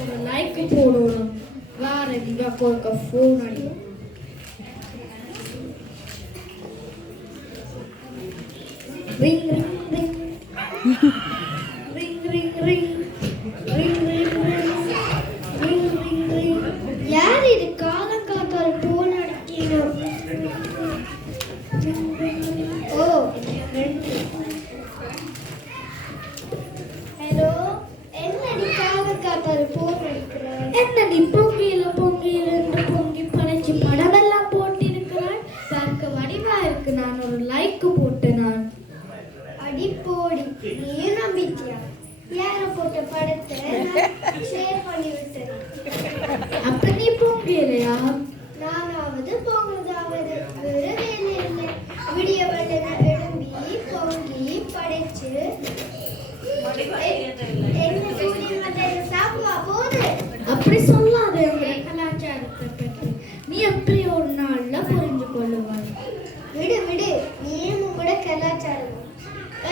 ஒரு லைக் போடணும். வேற எங்க கொடுக்க ஃபோன் அடி. Ring ring ring ring ring ring ring ring ring ring ring. யார் இது காலம் காத்தால் போன் அடிக்கணும்? ஓ ஹலோ, என்னடி காலம் காத்தால் போன் அடிக்கிறாய்? என்னடி பொங்கியில என்று பொங்கி படைச்சு படமெல்லாம் போட்டிருக்கிறாய். பார்க்க வடிவா இருக்கு. நான் ஒரு லைக் போட்டேன். நான் அடி போடி, நீயும் நம்பிட்டியா? யார போட்ட படத்தை ஷேர் பண்ணி விட்டேன். அப்ப நீ பொங்கிலையா? நானாவது பொங்குதாவது வேற வேலை இல்லை. விடிய வெள்ளன எழும்பி பொங்கி படைச்சு அப்படி சொல்லாத. கலாச்சாரத்தை பற்றி நீ எப்படி ஒரு நாள்ல புரிஞ்சு கொள்ளுவாய்? விடு விடு, நீயும் உங்களோட கலாச்சாரம்.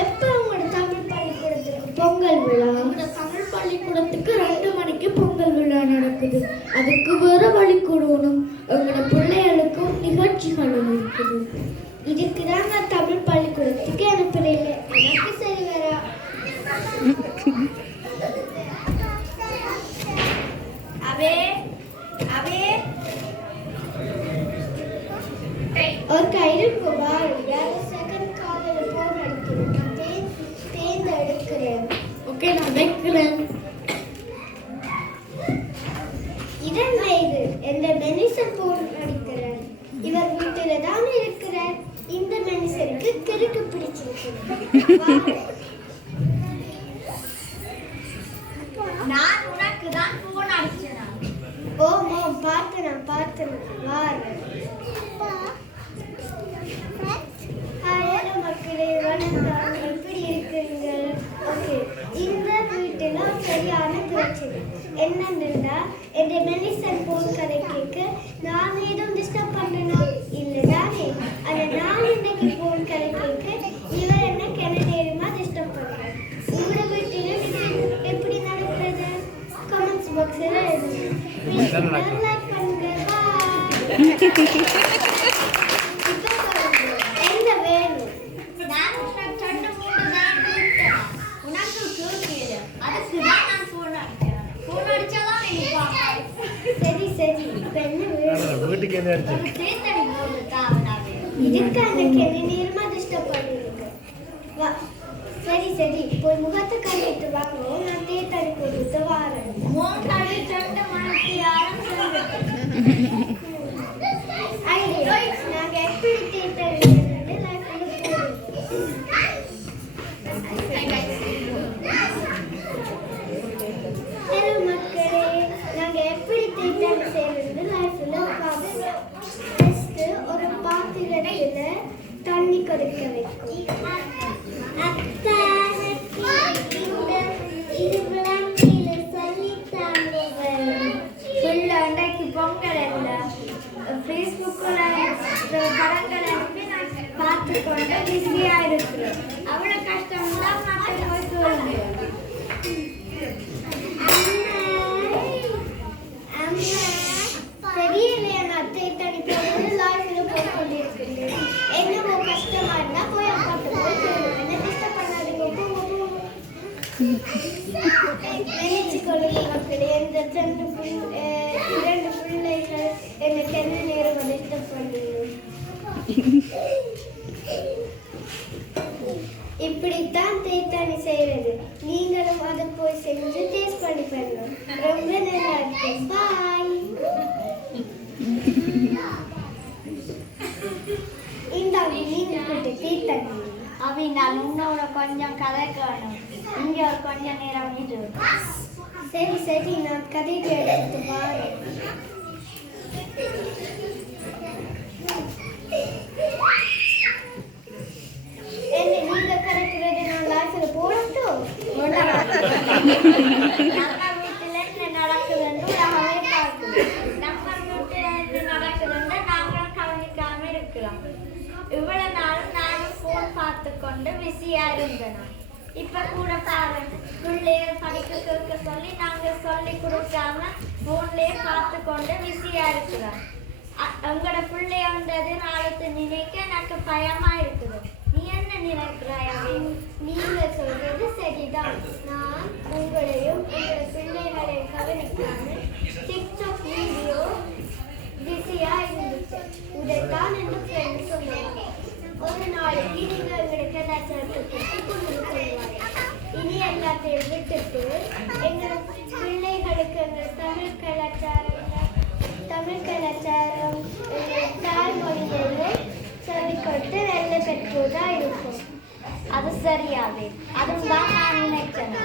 எப்ப உங்களோட தமிழ் பள்ளிக்கூடத்துக்கு பொங்கல் விழா? உங்களோட தமிழ் பள்ளிக்கூடத்துக்கு 2 மணிக்கு பொங்கல் விழா நடக்குது. அதுக்கு வேற பள்ளிக்கூடணும். உங்களோட பிள்ளைகளுக்கும் நிகழ்ச்சிகளும் இருக்குது. இதுக்குதான் நான் தமிழ் பள்ளிக்கூடத்துக்கு அனுப்புறேன். எனக்கு சரி வரா. அவே அவே ஒரு கைருக்கு வாரு. யார செகண்ட் காலர் போன் அடிக்கிறேன். நான் தேர்ந்தெடுக்கிறேன். ஓகே, நான் வைக்கிறேன். இதென்ன இது? எந்த மனுஷன் போன் அடிக்கிறார்? இவர் வீட்டில தான் இருக்கிறார். இந்த மனுஷனுக்கு கிறுக்கு பிடிச்சிருக்கு. நான் உனக்கு தான் போன் அடிச்சேன். ஓ பார்த்தேன் வாரு. ஹலோ மக்களே, வணக்கம். எப்படி இருக்கிறீங்க? ஓகே, இந்த வீட்டுல சரியான பிரச்சனை என்னன்னா, என் மெலிசன் போன் கதை கேட்க நான் ஏதும் டிஸ்டர்ப் பண்றேனா? இல்லதானே? ஆனா நான் இன்னைக்கு போன் கதை கேட்க இவர் என்ன நேரமா டிஸ்டர்ப் பண்றேன். உங்களோட வீட்டில எப்படி நடக்கிறது? கமெண்ட்ஸ் பாக்ஸ்ல எழுதுங்க. லைக் பண்ணுங்க. என்ன வேணும்? நான் சண்டை போட்டு தான் கூப்பிட்டேன். உனக்கு கேட்கல. அதுக்கு தான் நான் போன் அடிச்சேன். போன் அடிச்சாதான் நீ பாப்ப. சரி இப்போ என்ன வேணும்? வீட்டுக்கு என்ன அடிச்சு? ஒரு சேத்தடி போடு தாவனாவே. இதுக்கு எனக்கு என்ன நேரமா டிஸ்டர்ப் பண்ணிருக்கு. வா. சரி போய் முகத்தை கழுவிட்டு வாங்க. நான் தேத்தடி போட்டு வாரேன். மோன் கழுவி சண்டை மாத்தி ஆரம்பிச்சு. நாங்க எப்படி தேத்தடி ஒரு பாத்திரத்துல தண்ணி கொதிக்க வைக்கும். பொங்கல் எல்லாம் ஃபேஸ்புக்கில் படங்கள் அனுப்பி நான் பார்த்துக்கொண்டு பிஸியாக இருக்கிறேன். அவ்வளோ கஷ்டம் தான் மக்கள் போய் சொல்லுங்க. தெரியலையா? நான் தேத்தடி போகிறது லைஃப்பில் போய் கொண்டிருக்கிறேன். என்னவோ கஷ்டமா இருந்தால் போய் அப்பாட்ட போய் சொல்லுவேன். என்ன டிஸ்டர்ப் பண்ணாதீங்க. நினைச்சு கொள்ளுங்க மக்களே. இந்த 2 பிள்ளைகள் எனக்கு என்ன நேரம் டிஸ்டர்ப் பண்ணுங்க. இப்படித்தான் தேத்தாணி செய்யறது. நீங்களும் அதை போய் செஞ்சு டேஸ்ட் பண்ணி பாருங்க. ரொம்ப நல்லா இருக்கு. பாய். இந்த நீங்க போட்டு தேத்தாணி அவை நான் உன்னோட கொஞ்சம் கதை காணும். இங்க ஒரு கொஞ்சம் நேரம் விடு. சரி நான் கதைக்கு எடுத்து பாரு. என்ன நீங்க கரெக்டுறது நான் லைஃப்ல போடட்டும். நம்ம வீட்டுல என்ன நடக்குதுன்னு உலகமே பார்க்குது. நம்ம வீட்டுல என்ன நடக்குதுன்னு நாங்களும் கவனிக்காம இருக்கிறோம். இவ்வளவு நாளும் நானும் போன் பார்த்து கொண்டு பிஸியா இருந்தேன். இப்ப கூட பாரு பிள்ளைகள் படிக்க கேட்க சொல்லி நாங்க சொல்லி கொடுக்காம போன்லயே பார்த்து கொண்டு பிஸியா இருக்கிறோம். உங்களோட பிள்ளைன்றது நாளைக்கு நினைக்க எனக்கு பயமா இருக்குது. நீ என்ன நினைக்கிறாய்? நீங்க சொல்றது சரிதான். நான் உங்களையும் உங்களோட பிள்ளைகளையும் கவனிக்காம டிக்டாக் வீடியோ பிஸியா இருந்துச்சு. இதைத்தான் என்று ஃப்ரெண்ட் சொல்லுவாங்க. ஒரு நாளைக்கு நீங்க எங்களோட கலாச்சாரத்தை பற்றி கொண்டு சொல்லுவாங்க. இனி எல்லாத்தையும் விட்டுட்டு எங்களோட பிள்ளைகளுக்கு எங்கள் தமிழ் கலாச்சாரம் தாய்மொழியையும் சொல்லிக் கொடுத்து நல்ல பெற்றோராக இருக்கும். அது சரியாவே அதுதான் நான் நினைக்கிறேன்.